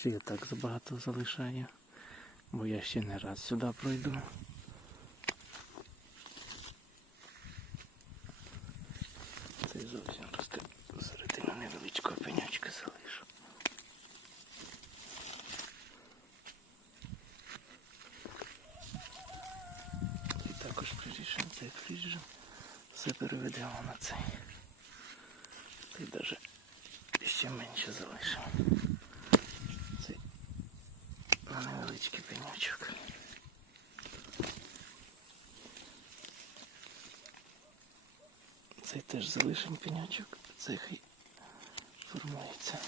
Ще так забагато залишаю, бо я ще не раз сюди пройду. Цей зовсім росте середину невеличкого пенячка залишу. І також прирішимо цей фріжем. Все переведемо на цей. Цей даже ще менше залишимо. Цей на невеличкий пенячок. Цей теж залишимо пенячок, цей хай формується.